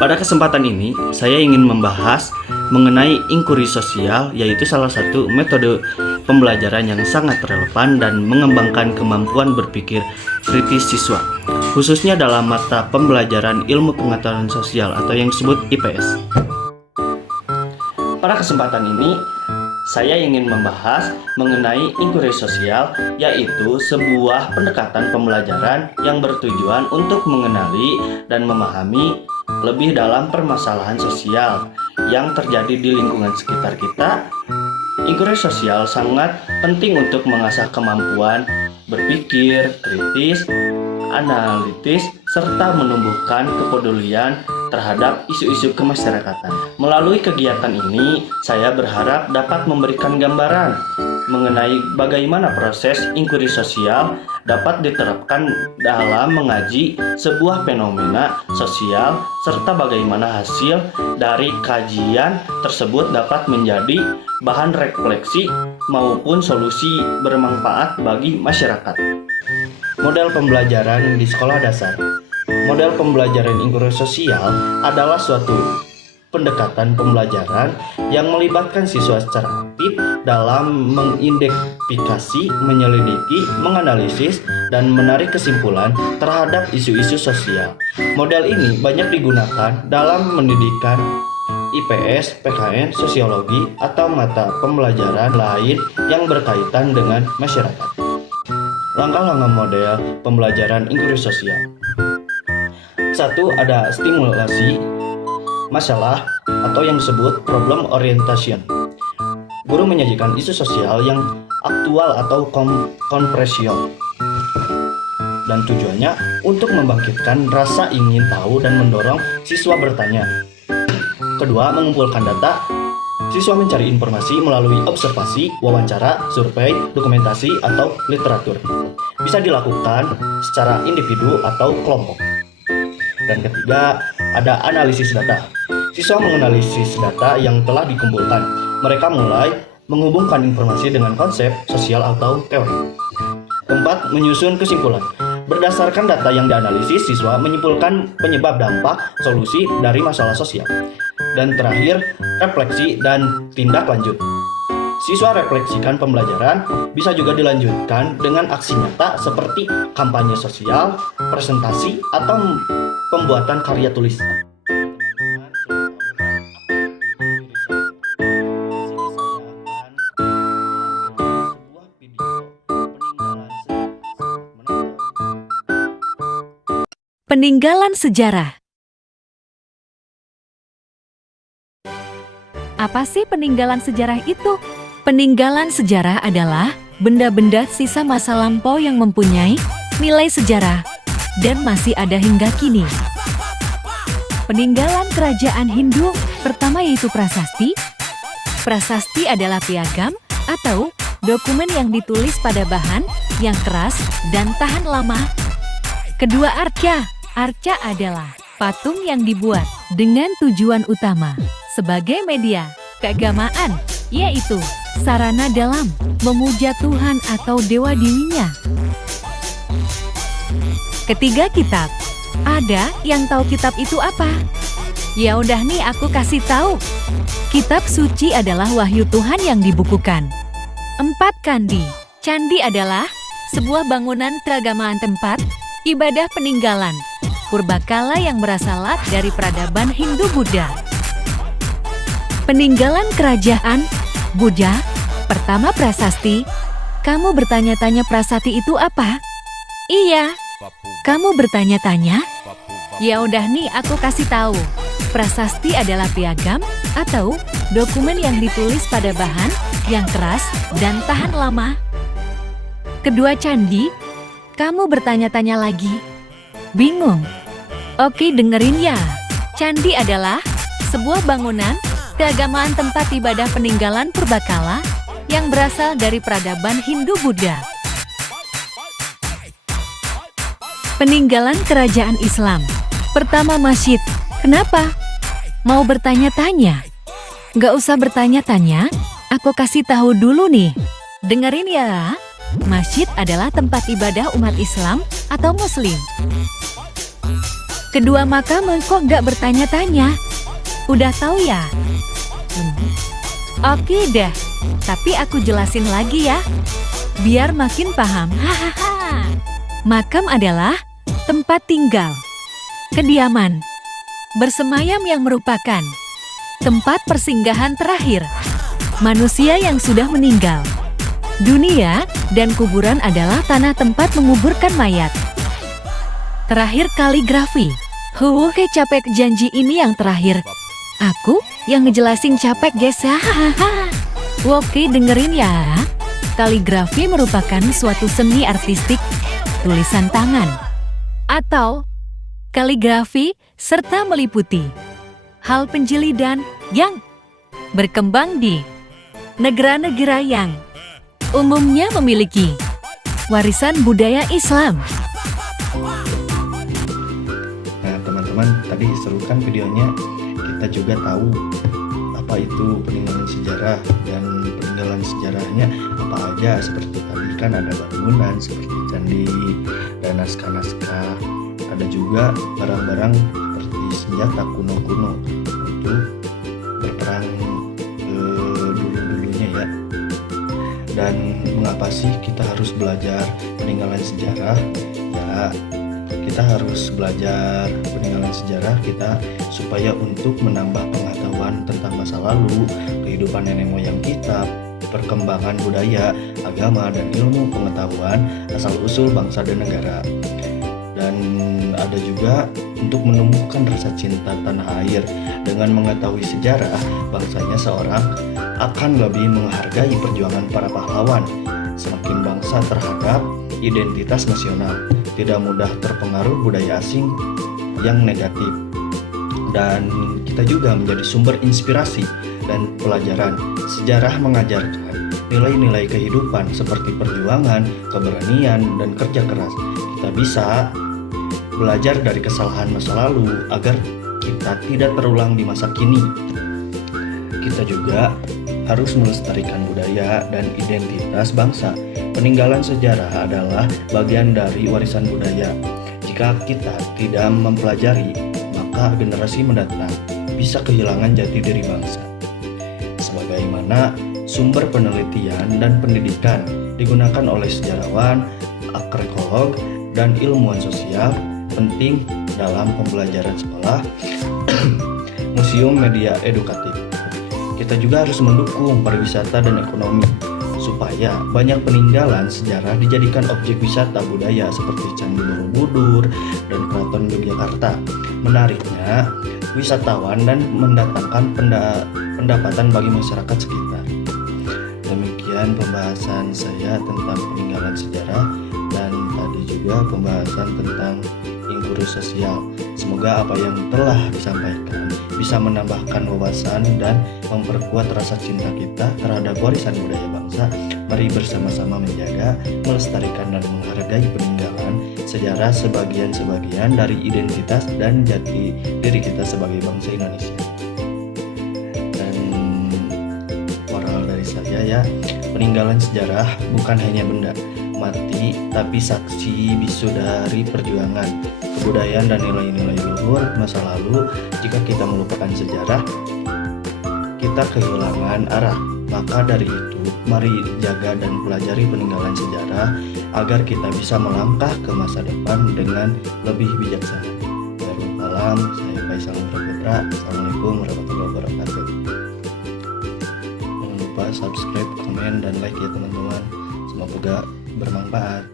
Pada kesempatan ini, saya ingin membahas mengenai inkuri sosial, yaitu salah satu metode pembelajaran yang sangat relevan dan mengembangkan kemampuan berpikir kritis siswa, khususnya dalam mata pembelajaran ilmu pengetahuan sosial atau yang disebut IPS. Pada kesempatan ini, saya ingin membahas mengenai inkuri sosial, yaitu sebuah pendekatan pembelajaran yang bertujuan untuk mengenali dan memahami lebih dalam permasalahan sosial yang terjadi di lingkungan sekitar kita. Inkuri sosial sangat penting untuk mengasah kemampuan berpikir kritis, analitis, serta menumbuhkan kepedulian terhadap isu-isu kemasyarakatan. Melalui kegiatan ini, saya berharap dapat memberikan gambaran mengenai bagaimana proses inkuri sosial dapat diterapkan dalam mengaji sebuah fenomena sosial, serta bagaimana hasil dari kajian tersebut dapat menjadi bahan refleksi maupun solusi bermanfaat bagi masyarakat. Model pembelajaran di sekolah dasar. Model pembelajaran inkuri sosial adalah suatu pendekatan pembelajaran yang melibatkan siswa secara aktif dalam mengidentifikasi, menyelidiki, menganalisis, dan menarik kesimpulan terhadap isu-isu sosial. Model ini banyak digunakan dalam pendidikan IPS, PKN, sosiologi, atau mata pembelajaran lain yang berkaitan dengan masyarakat. Langkah-langkah model pembelajaran inkuri sosial. 1. Ada stimulasi masalah atau yang disebut problem orientation. Guru menyajikan isu sosial yang aktual atau kontroversial, dan tujuannya untuk membangkitkan rasa ingin tahu dan mendorong siswa bertanya. Kedua, mengumpulkan data. Siswa mencari informasi melalui observasi, wawancara, survei, dokumentasi, atau literatur. Bisa dilakukan secara individu atau kelompok. Dan ketiga, ada analisis data. Siswa menganalisis data yang telah dikumpulkan. Mereka mulai menghubungkan informasi dengan konsep sosial atau teori. Keempat, menyusun kesimpulan. Berdasarkan data yang dianalisis, siswa menyimpulkan penyebab dampak solusi dari masalah sosial. Dan terakhir, refleksi dan tindak lanjut. Siswa refleksikan pembelajaran, bisa juga dilanjutkan dengan aksi nyata seperti kampanye sosial, presentasi, atau pembuatan karya tulis. Peninggalan sejarah. Apa sih peninggalan sejarah itu? Peninggalan sejarah adalah benda-benda sisa masa lampau yang mempunyai nilai sejarah dan masih ada hingga kini. Peninggalan kerajaan Hindu pertama yaitu prasasti. Prasasti adalah piagam atau dokumen yang ditulis pada bahan yang keras dan tahan lama. Kedua, arca. Arca adalah patung yang dibuat dengan tujuan utama sebagai media keagamaan, yaitu sarana dalam memuja Tuhan atau dewa-dewinya. Ketiga, kitab. Ada yang tahu kitab itu apa? Ya udah nih, aku kasih tahu. Kitab suci adalah wahyu Tuhan yang dibukukan. 4, candi. Candi adalah sebuah bangunan keagamaan, tempat ibadah peninggalan purbakala yang berasal dari peradaban Hindu-Buddha. Peninggalan kerajaan Buddha. Pertama, prasasti. Kamu bertanya-tanya prasasti itu apa? Iya, kamu bertanya-tanya? Ya udah nih, aku kasih tahu. Prasasti adalah piagam atau dokumen yang ditulis pada bahan yang keras dan tahan lama. Kedua, candi. Kamu bertanya-tanya lagi? Bingung? Oke, dengerin ya. Candi adalah sebuah bangunan keagamaan, tempat ibadah peninggalan purbakala yang berasal dari peradaban Hindu-Buddha. Peninggalan kerajaan Islam. Pertama, masjid. Kenapa? Mau bertanya-tanya? Gak usah bertanya-tanya, aku kasih tahu dulu nih. Dengerin ya. Masjid adalah tempat ibadah umat Islam atau Muslim. Kedua makam kok nggak bertanya-tanya? Udah tahu ya? Oke deh, tapi aku jelasin lagi ya, biar makin paham. Hahaha. Makam adalah tempat tinggal, kediaman, bersemayam yang merupakan tempat persinggahan terakhir manusia yang sudah meninggal. Dunia dan kuburan adalah tanah tempat menguburkan mayat. Terakhir kaligrafi. Capek janji ini yang terakhir. Aku yang ngejelasin capek guys. Oke, dengerin ya. Kaligrafi merupakan suatu seni artistik tulisan tangan atau kaligrafi serta meliputi hal penjilidan yang berkembang di negara-negara yang umumnya memiliki warisan budaya Islam. Nah teman-teman, tadi seru kan videonya. Kita juga tahu apa itu peninggalan sejarah, dan peninggalan sejarahnya apa aja. Seperti tadi kan ada bangunan seperti candi dan naskah-naskah. Ada juga barang-barang seperti senjata kuno-kuno untuk berperang dulu-dulunya ya. Dan mengapa sih kita harus belajar peninggalan sejarah? Ya, kita harus belajar peninggalan sejarah kita supaya untuk menambah pengetahuan tentang masa lalu, kehidupan nenek moyang kita, perkembangan budaya, agama, dan ilmu pengetahuan asal-usul bangsa dan negara. Dan ada juga untuk menumbuhkan rasa cinta tanah air. Dengan mengetahui sejarah bangsanya, seorang akan lebih menghargai perjuangan para pahlawan. Semakin bangsa terhadap identitas nasional, tidak mudah terpengaruh budaya asing yang negatif. Dan kita juga menjadi sumber inspirasi dan pelajaran. Sejarah mengajarkan nilai-nilai kehidupan seperti perjuangan, keberanian, dan kerja keras. Kita bisa belajar dari kesalahan masa lalu agar kita tidak terulang di masa kini. Kita juga harus melestarikan budaya dan identitas bangsa. Peninggalan sejarah adalah bagian dari warisan budaya. Jika kita tidak mempelajari, maka generasi mendatang bisa kehilangan jati diri bangsa. Sebagaimana sumber penelitian dan pendidikan digunakan oleh sejarawan, arkeolog, dan ilmuwan sosial, penting dalam pembelajaran sekolah, museum, media edukatif. Kita juga harus mendukung pariwisata dan ekonomi supaya banyak peninggalan sejarah dijadikan objek wisata budaya seperti Candi Borobudur dan Keraton Yogyakarta. Menariknya, wisatawan dan mendatangkan pendapatan bagi masyarakat sekitar. Demikian pembahasan saya tentang peninggalan sejarah, dan tadi juga pembahasan tentang inggris sosial. Semoga apa yang telah disampaikan bisa menambahkan wawasan dan memperkuat rasa cinta kita terhadap warisan budaya bangsa. Mari bersama-sama menjaga, melestarikan, dan menghargai peninggalan sejarah sebagian-sebagian dari identitas dan jati diri kita sebagai bangsa Indonesia. Dan moral dari saya ya, peninggalan sejarah bukan hanya benda mati, tapi saksi bisu dari perjuangan, kebudayaan, dan nilai-nilai luhur masa lalu. Jika kita melupakan sejarah, kita kehilangan arah. Maka dari itu, mari jaga dan pelajari peninggalan sejarah agar kita bisa melangkah ke masa depan dengan lebih bijaksana. Waalaikumsalam, saya Faisal Putra. Assalamualaikum warahmatullahi wabarakatuh. Jangan lupa subscribe, komen, dan like ya teman-teman. Semoga bermanfaat.